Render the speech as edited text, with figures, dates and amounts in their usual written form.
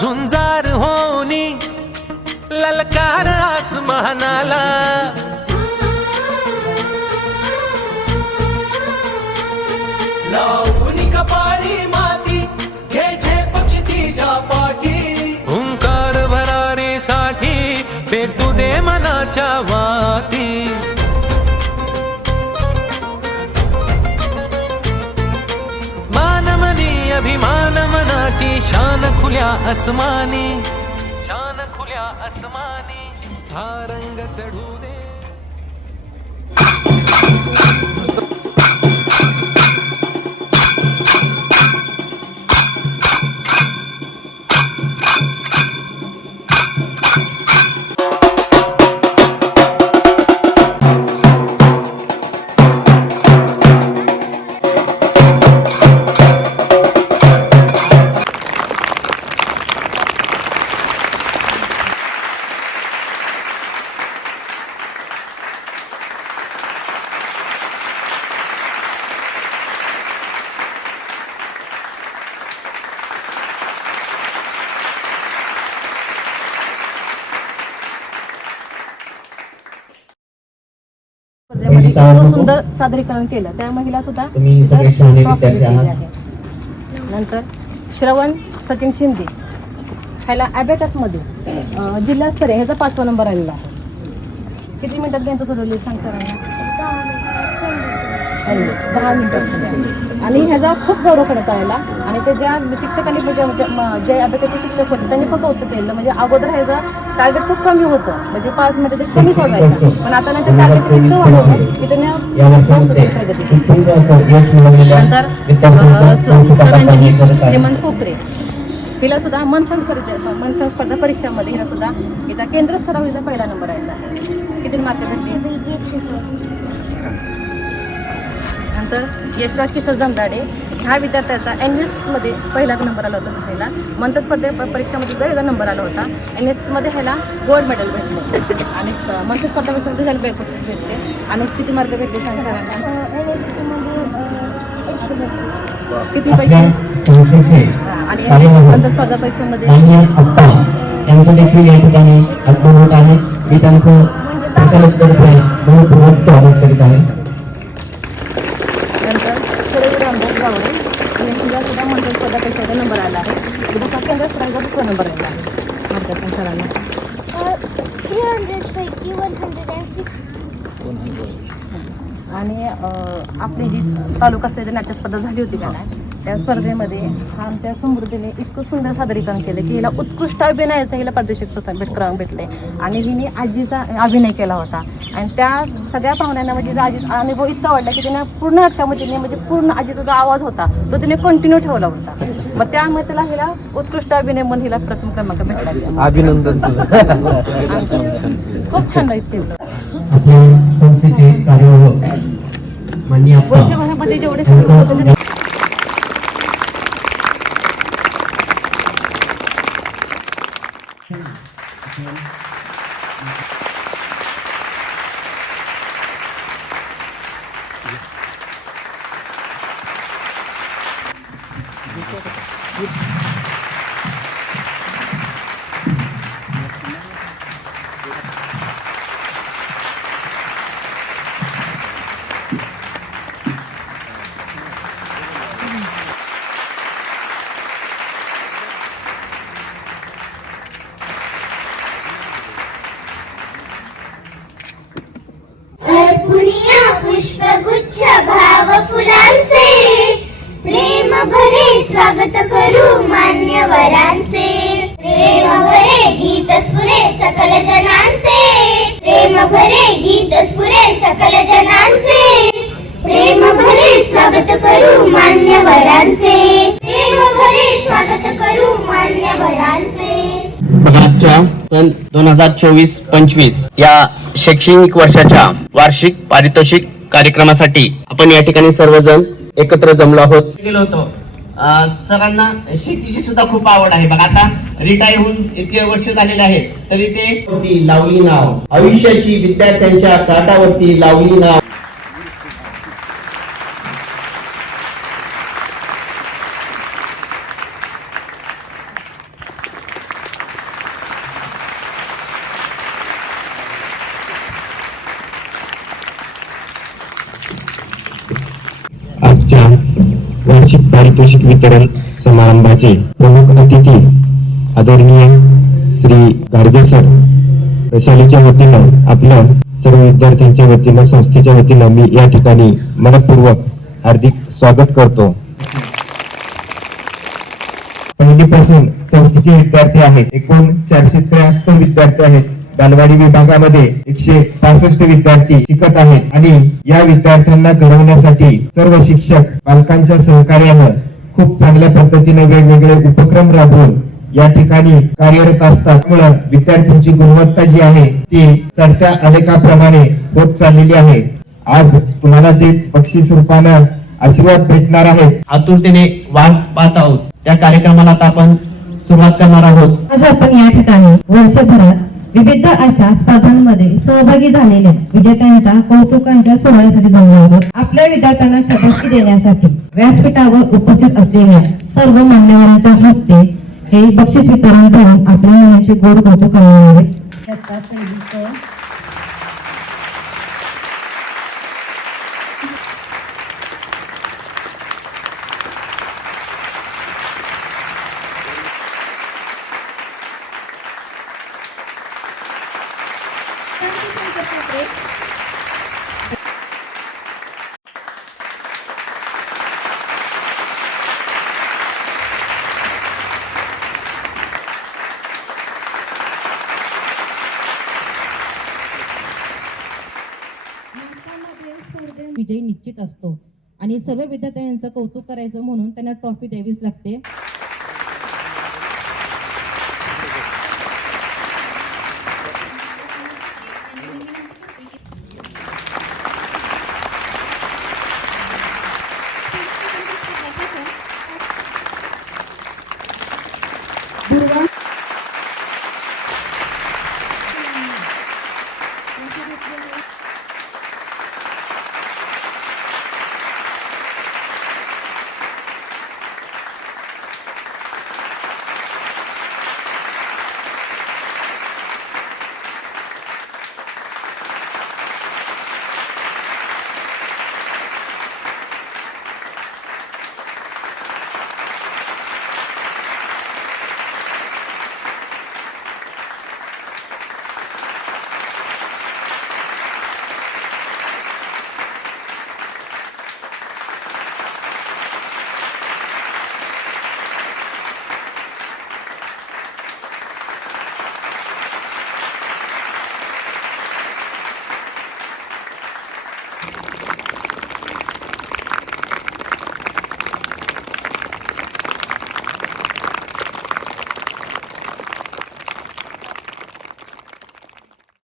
झुंजार होनी ललकार आसमानाला, लावून कपाळी माती घ्यायचे पक्षी तिच्या पाठी, हुंकार भरारीसाठी पेटू दे मनाच्या वाती. मानमनी अभिमान मनाची शान खुल्या आसमानी, शान खुल्या आसमानी हा रंग चढू दे. इतकं सुंदर सादरीकरण केलं, त्या महिला सुद्धा नंतर श्रवण सचिन शिंदे ह्याला ॲबॅकस मध्ये जिल्हास्तरीय ह्याचा 5वा नंबर आलेला आहे. किती मिनिटात गणित सोडवले सांगता? 10 मिनिटात. आणि ह्याचा खूप गौरव करण्यात आलेला. आणि त्याच्या शिक्षकांनी जे ॲबॅकसचे शिक्षक होते त्यांनी पण कौतुक केलं. म्हणजे अगोदर ह्याचं टार्गेट खूप कमी होतं, म्हणजे 5 मिनिटं कमी सोडवायचं, पण आता नंतर टार्गेट इतकं वाढवलं की त्यांनी प्रगती केली. नंतर सरांजली हेमंत कोपरे हिला सुद्धा मंथन स्पर्धा परीक्षामध्ये हिला सुद्धा हिचा केंद्र स्तरावर हिचा 1ला नंबर आलेला. किती मार्क भेटले? नंतर यशराज किशोर जमदाडे ह्या विद्यार्थ्याचा NVS मध्ये 1ला नंबर आला होता. दुसरीला मंथन स्पर्धे परीक्षामध्ये सुद्धा ह्याचा नंबर आला होता. NVS मध्ये ह्याला गोल्ड मेडल भेटले. आणि मंथन स्पर्धा परीक्षामध्ये ह्याला बॅकबक्षीस भेटले. आणि किती मार्क भेटले सांगा सरांना? किती पैकी? आणि मंथन स्पर्धा परीक्षेमध्ये यांचं देखील या ठिकाणी अद्भुत आणि मी त्यांचं स्वागत करीत आहे. नंतर शरद रामदास गावडे यांचा सुद्धा मंथन स्पर्धा परीक्षेचा नंबर आला आहे. उद्या केंद्र स्तराचा 2रा नंबर आला आहे मार्गदर्शन सरांना. 300 पैकी 106. आणि आपली जी तालुका स्तरीय नाट्यस्पर्धा झाली होती का नाही, त्या स्पर्धेमध्ये आमच्या समृद्धीने इतकं सुंदर सादरीकरण केलं की हिला उत्कृष्ट अभिनयाचं हिला पारितोषिक भेटले. आणि हिने आजीचा अभिनय केला होता. आणि त्या सगळ्या पाहुण्यांना म्हणजे आजीचा अनुभव इतका आवडला की तिने पूर्ण नाटकामध्ये तिने म्हणजे पूर्ण आजीचा जो आवाज होता तो तिने कंटिन्यू ठेवला होता. मग त्यामुळे त्याला हिला उत्कृष्ट अभिनय म्हणून हिला प्रथम क्रमांक भेटला. अभिनंदन. खूप छान माहिती. आपल्या संस्थेचे कार्यवाह माननीय वर्षभरामध्ये जेवढे होते पुष्पगुच्छ भाव फुलांचे प्रेम भरे स्वागत करू मान्यवरांचे. प्रेम भरे गीत स्फुरे सकल जनांचे. प्रेम भरे गीत स्फुरे सकल जनांचे. प्रेम भरे स्वागत करू मान्यवरांचे. प्रेम भरे स्वागत करू मान्यवरांचे. आजच्या सन 2024-25 या शैक्षणिक वर्षाच्या वार्षिक पारितोषिक कार्यक्रमासाठी आपण या ठिकाणी सर्वजण एकत्र जमलो आहोत. गेलो होतो. सरांना शेतीची सुद्धा खूप आवड आहे. बघा आता रिटायर होऊन इतके वर्ष झालेले आहेत तरी ते लावली नाव आयुष्याची विद्यार्थ्यांच्या काटावरती लावली नाव. वार्षिक पारितोषिक वितरण समारंभाचे प्रमुख अतिथी आदरणीय श्री गाडगे सर, प्रशालेच्या वतीनं आपलं सर्व विद्यार्थ्यांच्या वतीनं संस्थेच्या वतीनं मी या ठिकाणी मनपूर्वक हार्दिक स्वागत करतो. पहिलीपासून चौथीचे विद्यार्थी आहेत. एकूण 473 विद्यार्थी आहेत. बालवाडी विभागामध्ये 165 विद्यार्थी शिकत आहेत आणि या विद्यार्थ्यांना घडवण्यासाठी सर्व शिक्षक पालकांच्या सहकार्यानं खूप चांगल्या पद्धतीने वेगवेगळे उपक्रम राबवून या ठिकाणी कार्यरत असतात. त्यामुळे विद्यार्थ्यांची गुणवत्ता जी आहे ती चढत्या आलेखाप्रमाणे होत चाललेली आहे. आज तुम्हाला जे बक्षीस रूपानं आशीर्वाद भेटणार आहेत, आतुरतेने वाट पाहत आहोत. त्या कार्यक्रमाला आता आपण सुरुवात करणार आहोत. आज आपण या ठिकाणी वर्षभरात विविध अशा स्पर्धांमध्ये सहभागी झालेल्या विजेत्यांचा कौतुकांच्या सोहळ्यासाठी जमलो आहोत. आपल्या विद्यार्थ्यांना शाबासकी देण्यासाठी व्यासपीठावर उपस्थित असलेल्या सर्व मान्यवरांच्या हस्ते हे बक्षीस वितरण करून आपल्या मुलांचे गोड कौतुक करणार आहेत. विजयी निश्चित असतो आणि सर्व विद्यार्थ्यांचं कौतुक करायचं म्हणून त्यांना ट्रॉफी द्यावीच लागते.